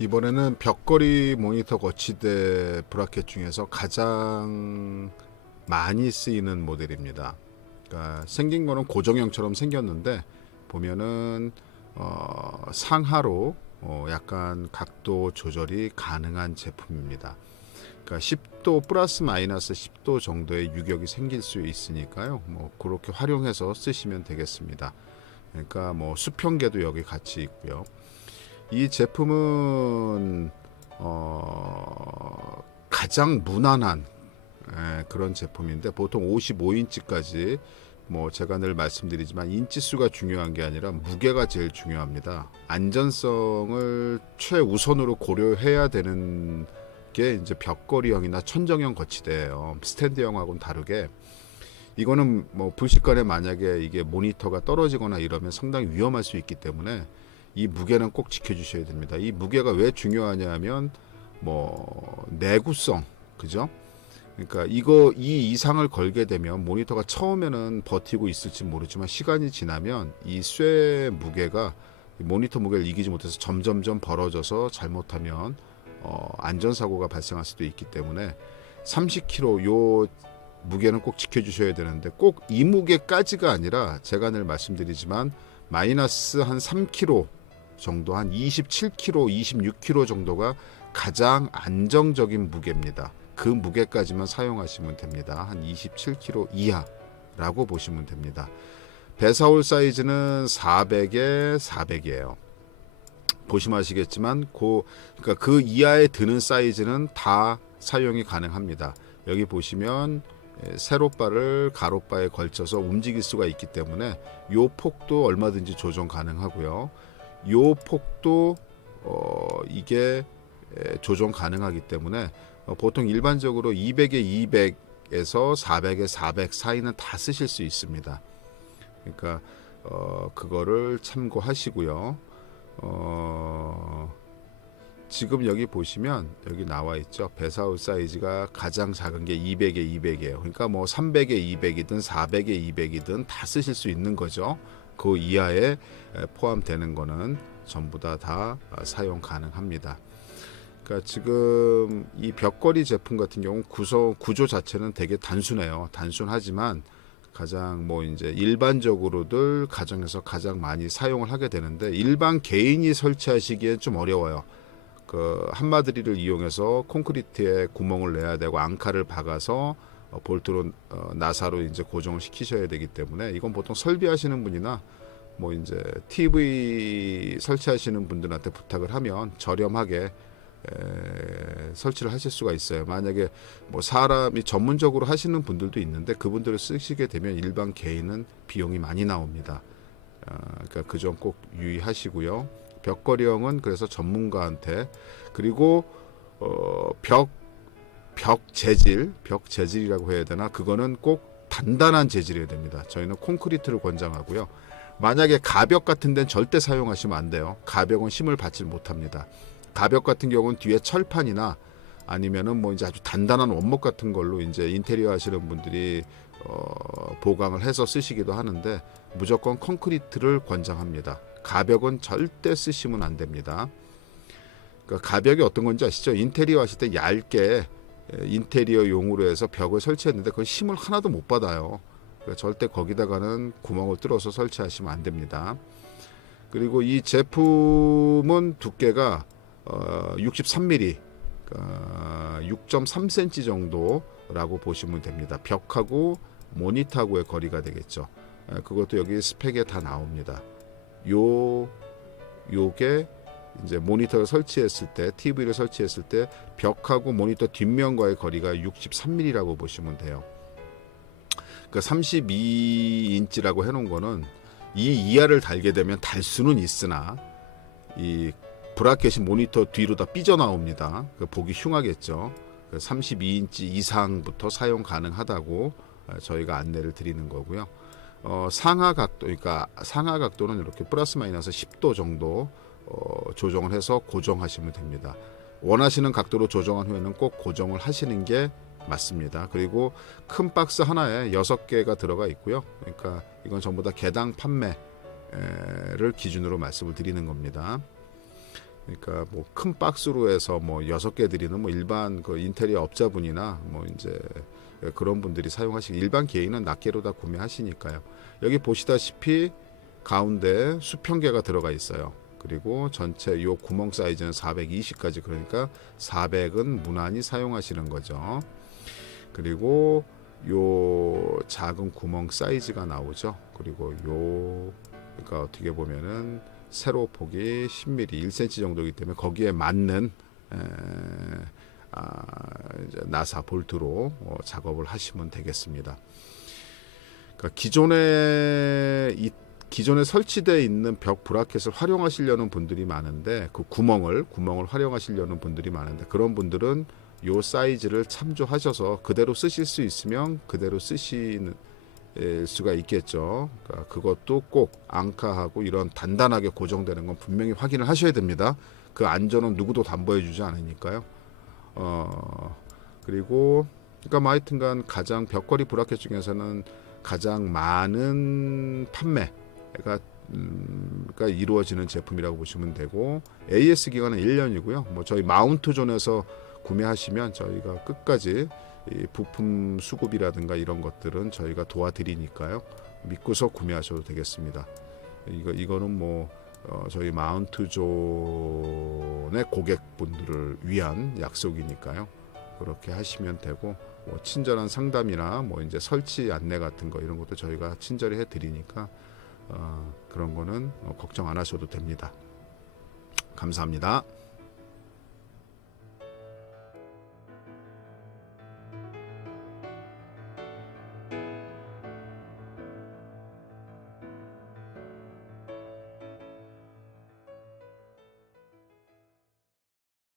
이번에는 벽걸이 모니터 거치대 브라켓 중에서 가장 많이 쓰이는 모델입니다. 그러니까 생긴 거는 고정형처럼 생겼는데 보면은 어, 상하로 어, 약간 각도 조절이 가능한 제품입니다. 그러니까 10도 플러스 마이너스 10도 정도의 유격이 생길 수 있으니까요. 뭐 그렇게 활용해서 쓰시면 되겠습니다. 그러니까 뭐 수평계도 여기 같이 있고요. 이 제품은 어, 가장 무난한 예, 그런 제품인데 보통 55인치까지 뭐 제가 늘 말씀드리지만 인치 수가 중요한 게 아니라 무게가 제일 중요합니다. 안전성을 최우선으로 고려해야 되는 게 이제 벽걸이형이나 천정형 거치대예요. 스탠드형하고는 다르게 이거는 뭐 불식간에 만약에 이게 모니터가 떨어지거나 이러면 상당히 위험할 수 있기 때문에 이 무게는 꼭 지켜주셔야 됩니다. 이 무게가 왜 중요하냐면 뭐 내구성 그죠? 그러니까 이거 이 이상을 걸게 되면 모니터가 처음에는 버티고 있을지 모르지만 시간이 지나면 이 쇠 무게가 모니터 무게를 이기지 못해서 점점점 벌어져서 잘못하면 어, 안전사고가 발생할 수도 있기 때문에 30kg 요 무게는 꼭 지켜주셔야 되는데 꼭 이 무게까지가 아니라 제가 늘 말씀드리지만 마이너스 한 3kg 정도 한 27kg, 26kg 정도가 가장 안정적인 무게입니다. 그 무게까지만 사용하시면 됩니다. 한 27kg 이하라고 보시면 됩니다. 배사올 사이즈는 400에 400이에요. 보시면 아시겠지만 그 그러니까 그 이하에 드는 사이즈는 다 사용이 가능합니다. 여기 보시면 예, 세로바를 가로바에 걸쳐서 움직일 수가 있기 때문에 요 폭도 얼마든지 조정 가능하고요. 요 폭도 어 이게 에, 조정 가능하기 때문에 어, 보통 일반적으로 200에 200에서 400에 400 사이는 다 쓰실 수 있습니다. 그러니까 어 그거를 참고하시고요. 어 지금 여기 보시면 여기 나와 있죠. 배사울 사이즈가 가장 작은 게 200에 200이에요. 그러니까 뭐 300에 200이든 400에 200이든 다 쓰실 수 있는 거죠. 그 이하에 에, 포함되는 거는 전부 다 다 사용 가능합니다. 그러니까 지금 이 벽걸이 제품 같은 경우 구조 구조 자체는 되게 단순해요. 단순하지만 가장 뭐 이제 일반적으로들 가정에서 가장 많이 사용을 하게 되는데 일반 개인이 설치하시기엔 좀 어려워요. 그 한마드리를 이용해서 콘크리트에 구멍을 내야 되고 앙카를 박아서 어, 볼트로 어, 나사로 이제 고정을 시키셔야 되기 때문에 이건 보통 설비하시는 분이나 뭐 이제 TV 설치하시는 분들한테 부탁을 하면 저렴하게 에, 설치를 하실 수가 있어요. 만약에 뭐 사람이 전문적으로 하시는 분들도 있는데 그분들을 쓰시게 되면 일반 개인은 비용이 많이 나옵니다. 어, 그러니까 그 점 꼭 유의하시고요. 벽걸이형은 그래서 전문가한테 그리고 어, 벽, 벽 재질, 벽 재질이라고 해야 되나 그거는 꼭 단단한 재질이어야 됩니다. 저희는 콘크리트를 권장하고요. 만약에 가벽 같은 데는 절대 사용하시면 안 돼요. 가벽은 힘을 받지 못합니다. 가벽 같은 경우는 뒤에 철판이나 아니면은 뭐 이제 아주 단단한 원목 같은 걸로 이제 인테리어 하시는 분들이 어, 보강을 해서 쓰시기도 하는데 무조건 콘크리트를 권장합니다. 가벽은 절대 쓰시면 안 됩니다. 그러니까 가벽이 어떤 건지 아시죠? 인테리어 하실 때 얇게 에, 인테리어용으로 해서 벽을 설치했는데 그 힘을 하나도 못 받아요. 그러니까 절대 거기다가는 구멍을 뚫어서 설치하시면 안 됩니다. 그리고 이 제품은 두께가 어, 63mm, 어, 6.3cm 정도라고 보시면 됩니다. 벽하고 모니터하고의 거리가 되겠죠. 에, 그것도 여기 스펙에 다 나옵니다. 요 요게 이제 모니터를 설치했을 때 TV를 설치했을 때 벽하고 모니터 뒷면과의 거리가 63mm라고 보시면 돼요. 그 32인치라고 해놓은 거는 이 이하를 달게 되면 달 수는 있으나 이 브라켓이 모니터 뒤로 다 삐져나옵니다. 그 보기 흉하겠죠. 그 32인치 이상부터 사용 가능하다고 어, 저희가 안내를 드리는 거고요. 어, 상하 각도, 그러니까 상하 각도는 이렇게 플러스 마이너스 10도 정도 어, 조정을 해서 고정하시면 됩니다. 원하시는 각도로 조정한 후에는 꼭 고정을 하시는 게 맞습니다. 그리고 큰 박스 하나에 6개가 들어가 있고요. 그러니까 이건 전부 다 개당 판매를 기준으로 말씀을 드리는 겁니다. 그러니까 뭐 큰 박스로 해서 뭐 여섯 개 드리는 뭐 일반 그 인테리어 업자분이나 뭐 이제 그런 분들이 사용하시기 일반 개인은 낱개로 다 구매하시니까요. 여기 보시다시피 가운데 수평계가 들어가 있어요. 그리고 전체 요 구멍 사이즈는 420까지 그러니까 400은 무난히 사용하시는 거죠. 그리고 요 작은 구멍 사이즈가 나오죠. 그리고 요 그러니까 어떻게 보면은 세로 폭이 10mm, 1cm 정도이기 때문에 거기에 맞는 에, 아, 나사 볼트로 어, 작업을 하시면 되겠습니다. 그러니까 기존에 이 기존에 설치되어 있는 벽 브라켓을 활용하시려는 분들이 많은데 그 구멍을 구멍을 활용하시려는 분들이 많은데 그런 분들은 요 사이즈를 참조하셔서 그대로 쓰실 수 있으면 그대로 쓰시는 일 수가 있겠죠. 그러니까 그것도 꼭 앙카하고 이런 단단하게 고정되는 건 분명히 확인을 하셔야 됩니다. 그 안전은 누구도 담보해 주지 않으니까요. 어 그리고 그러니까 뭐 하여튼간 가장 벽걸이 브라켓 중에서는 가장 많은 판매 가 음, 가 이루어지는 제품이라고 보시면 되고 AS 기간은 1년이고요. 뭐 저희 마운트존에서 구매하시면 저희가 끝까지 이 부품 수급이라든가 이런 것들은 저희가 도와드리니까요. 믿고서 구매하셔도 되겠습니다. 이거 이거는 뭐 어, 저희 마운트존의 고객분들을 위한 약속이니까요. 그렇게 하시면 되고 뭐 친절한 상담이나 뭐 이제 설치 안내 같은 거 이런 것도 저희가 친절히 해드리니까 어, 그런 거는 어, 걱정 안 하셔도 됩니다. 감사합니다.